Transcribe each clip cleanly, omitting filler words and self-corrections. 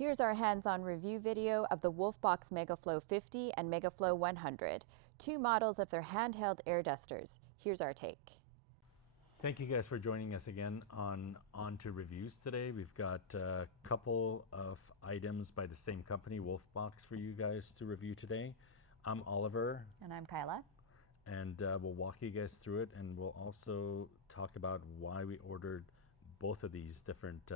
Here's our hands-on review video of the Wolfbox Megaflow 50 and Megaflow 100, two models of their handheld air dusters. Here's our take. Thank you guys for joining us again on to reviews today. We've got a couple of items by the same company, Wolfbox, for you guys to review today. I'm Oliver. And I'm Kyla. And we'll walk you guys through it, and we'll also talk about why we ordered both of these different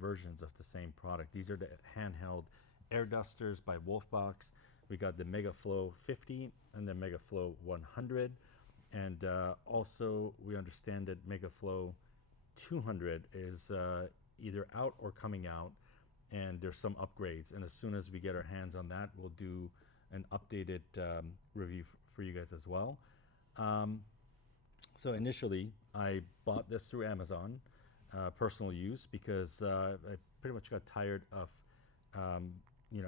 versions of the same product. These are the handheld air dusters by Wolfbox. We got the Megaflow 50 and the Megaflow 100. And also, we understand that Megaflow 200 is either out or coming out, and there's some upgrades. And as soon as we get our hands on that, we'll do an updated review for you guys as well. So initially, I bought this through Amazon, personal use, because I pretty much got tired of,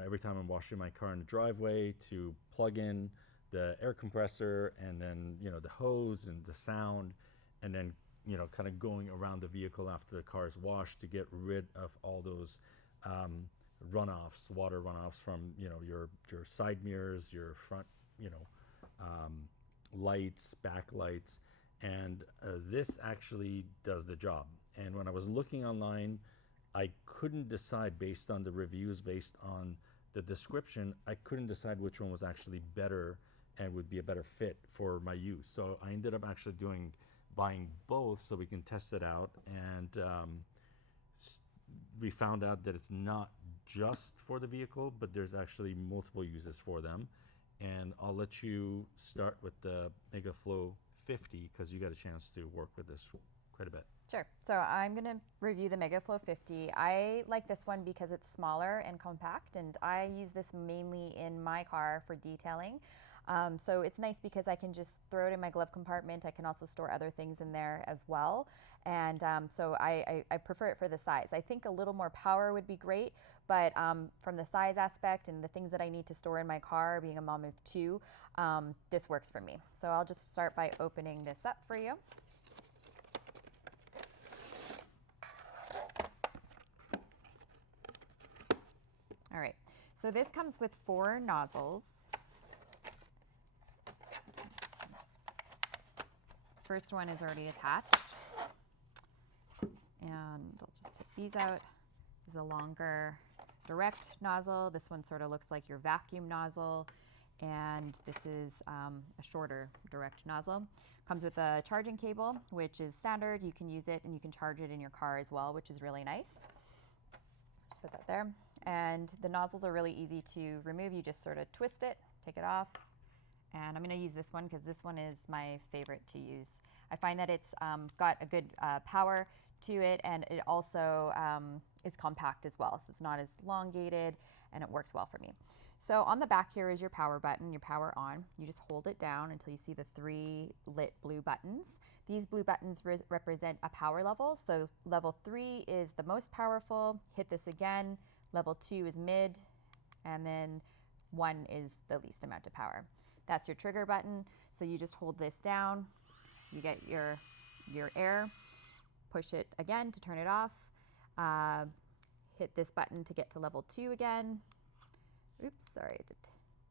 every time I'm washing my car in the driveway to plug in the air compressor and then, the hose and the sound, and then, kind of going around the vehicle after the car is washed to get rid of all those runoffs, water runoffs from, your side mirrors, your front, lights, backlights. And this actually does the job. And when I was looking online, I couldn't decide based on the reviews, based on the description, I couldn't decide which one was actually better and would be a better fit for my use. So I ended up actually buying both so we can test it out. And we found out that it's not just for the vehicle, but there's actually multiple uses for them. And I'll let you start with the Megaflow 50 because you got a chance to work with this quite a bit. Sure. So I'm going to review the Megaflow 50. I like this one because it's smaller and compact, and I use this mainly in my car for detailing. So it's nice because I can just throw it in my glove compartment. I can also store other things in there as well. And so I prefer it for the size. I think a little more power would be great, but from the size aspect and the things that I need to store in my car, being a mom of two, this works for me. So I'll just start by opening this up for you. All right, so this comes with 4 nozzles. First one is already attached. And I'll just take these out. This is a longer direct nozzle. This one sort of looks like your vacuum nozzle. And this is a shorter direct nozzle. Comes with a charging cable, which is standard. You can use it and you can charge it in your car as well, which is really nice. Just put that there. And the nozzles are really easy to remove. You just sort of twist it, take it off. And I'm going to use this one because this one is my favorite to use. I find that it's got a good power to it, and it also is compact as well. So it's not as elongated, and it works well for me. So on the back here is your power button, your power on. You just hold it down until you see the 3 lit blue buttons. These blue buttons represent a power level. So level 3 is the most powerful. Hit this again. Level 2 is mid, and then 1 is the least amount of power. That's your trigger button. So you just hold this down. You get your air. Push it again to turn it off. Hit this button to get to level 2 again. Oops, sorry, I did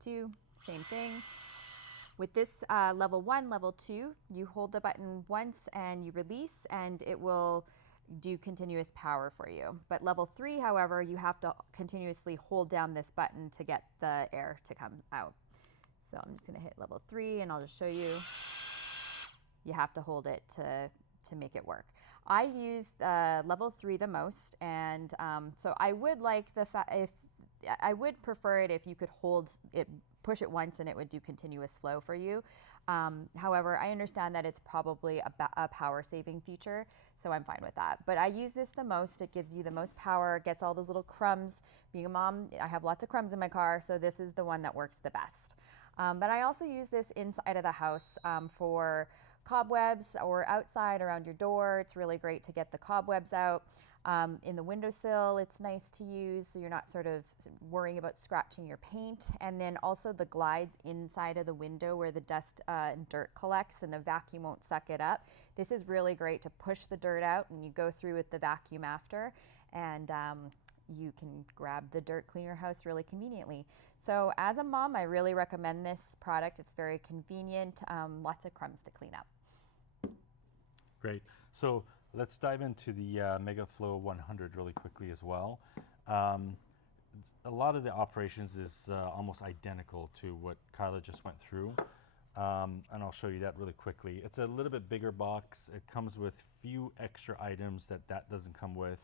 2. Same thing. With this level 1, level 2, you hold the button once and you release, and it will do continuous power for you. But level 3, however, you have to continuously hold down this button to get the air to come out. So I'm just going to hit level 3, and I'll just show you. You have to hold it to make it work. I use level 3 the most, and so I would like I would prefer it if you could hold it, push it once, and it would do continuous flow for you. However, I understand that it's probably a power saving feature, so I'm fine with that. But I use this the most. It gives you the most power, gets all those little crumbs. Being a mom, I have lots of crumbs in my car, so this is the one that works the best. But I also use this inside of the house for cobwebs or outside around your door. It's really great to get the cobwebs out. In the windowsill, it's nice to use so you're not sort of worrying about scratching your paint. And then also the glides inside of the window where the dust and dirt collects and the vacuum won't suck it up. This is really great to push the dirt out, and you go through with the vacuum after, and you can grab the dirt, clean your house really conveniently. So as a mom, I really recommend this product. It's very convenient, lots of crumbs to clean up. Great. So let's dive into the Megaflow 100 really quickly as well. A lot of the operations is almost identical to what Kyla just went through. And I'll show you that really quickly. It's a little bit bigger box. It comes with few extra items that doesn't come with.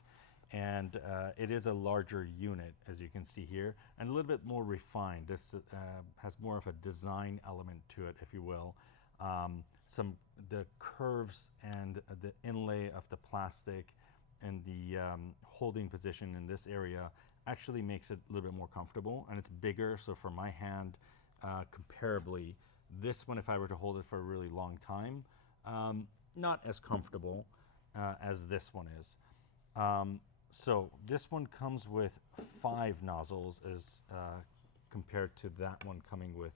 And it is a larger unit, as you can see here, and a little bit more refined. This has more of a design element to it, if you will. The curves and the inlay of the plastic and the holding position in this area actually makes it a little bit more comfortable, and it's bigger. So for my hand, comparably, this one, if I were to hold it for a really long time, not as comfortable as this one is. So this one comes with 5 nozzles as compared to that one coming with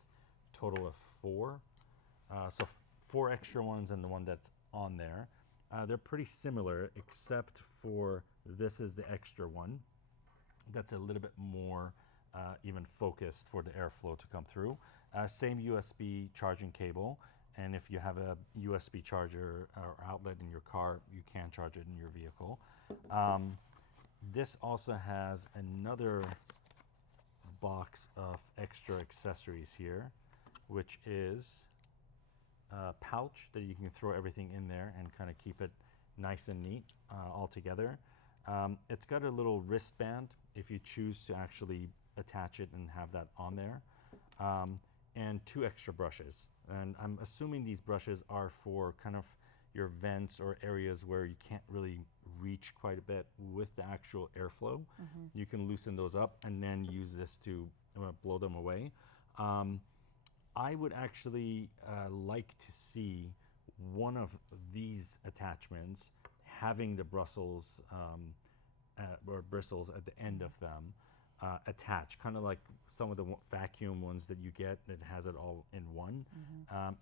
total of 4. So 4 extra ones and the one that's on there. They're pretty similar, except for this is the extra one. That's a little bit more even focused for the airflow to come through. Same USB charging cable, and if you have a USB charger or outlet in your car, you can charge it in your vehicle. This also has another box of extra accessories here, which is a pouch that you can throw everything in there and kind of keep it nice and neat all together. It's got a little wristband if you choose to actually attach it and have that on there, and 2 extra brushes. And I'm assuming these brushes are for kind of your vents or areas where you can't really reach quite a bit with the actual airflow. You can loosen those up and then use this to blow them away. I would actually like to see one of these attachments having the bristles at the end of them attached, kind of like some of the vacuum ones that you get that has it all in one.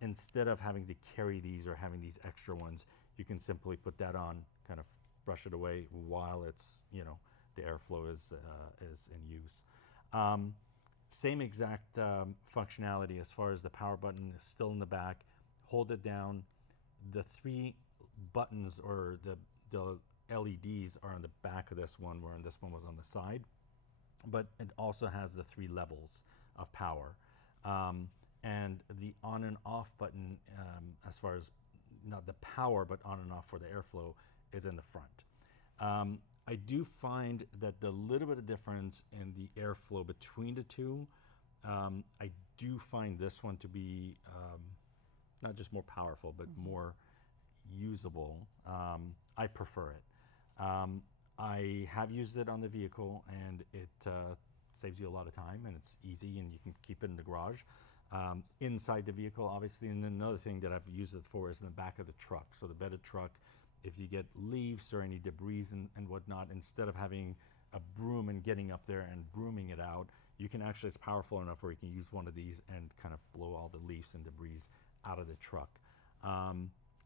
Instead of having to carry these or having these extra ones, you can simply put that on, kind of brush it away while it's, the airflow is in use. Same exact functionality as far as the power button is still in the back. Hold it down. The 3 buttons or the LEDs are on the back of this one, where this one was on the side. But it also has the 3 levels of power. And the on and off button, as far as not the power, but on and off for the airflow, is in the front. I do find that the little bit of difference in the airflow between the two, I do find this one to be not just more powerful, but more usable. I prefer it. I have used it on the vehicle, and it saves you a lot of time, and it's easy, and you can keep it in the garage. Inside the vehicle, obviously, and then another thing that I've used it for is in the back of the truck. So the bed of truck, if you get leaves or any debris and whatnot, instead of having a broom and getting up there and brooming it out, you can actually, it's powerful enough where you can use one of these and kind of blow all the leaves and debris out of the truck.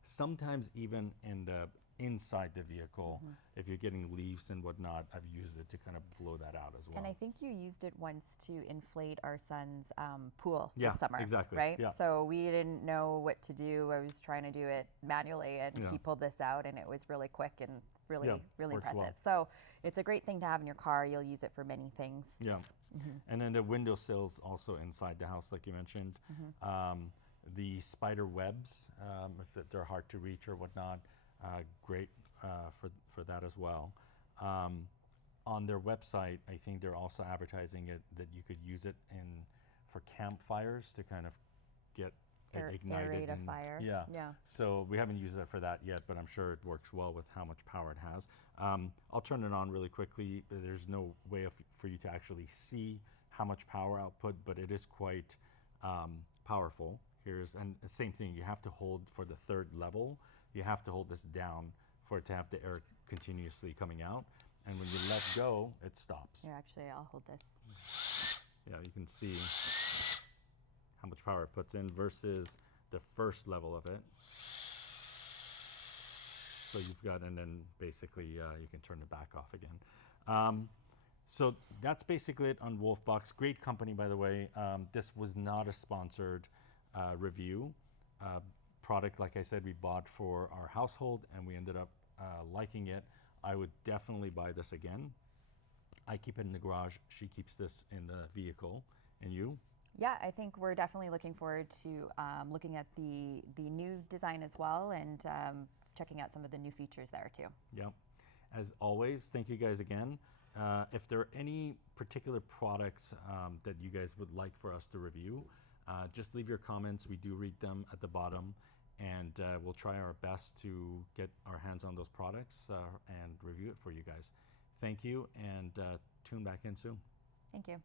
Sometimes even in the inside the vehicle, if you're getting leaves and whatnot, I've used it to kind of blow that out as well. And I think you used it once to inflate our son's pool Yeah, this summer, exactly. right? Yeah. So we didn't know what to do. I was trying to do it manually, and he pulled this out, and it was really quick and really impressive. well. So it's a great thing to have in your car. You'll use it for many things. Yeah. And then the windowsills also inside the house, like you mentioned. The spider webs, if they're hard to reach or whatnot, great for that as well. On their website, I think they're also advertising it that you could use it for campfires to kind of get it ignited. Aerate a fire. Yeah. Yeah. So we haven't used it for that yet, but I'm sure it works well with how much power it has. I'll turn it on really quickly. There's no way for you to actually see how much power output, but it is quite powerful. And the same thing, you have to hold for the 3rd level. You have to hold this down for it to have the air continuously coming out. And when you let go, it stops. Here, actually, I'll hold this. Yeah, you can see how much power it puts in versus the 1st level of it. So you've got, and then basically you can turn it back off again. So that's basically it on Wolfbox. Great company, by the way. This was not a sponsored review. Product, like I said, we bought for our household and we ended up liking it. I would definitely buy this again. I keep it in the garage. She keeps this in the vehicle. And you? Yeah, I think we're definitely looking forward to looking at the new design as well, and checking out some of the new features there too. Yeah. As always, thank you guys again. If there are any particular products that you guys would like for us to review, just leave your comments. We do read them at the bottom, and we'll try our best to get our hands on those products and review it for you guys. Thank you, and tune back in soon. Thank you.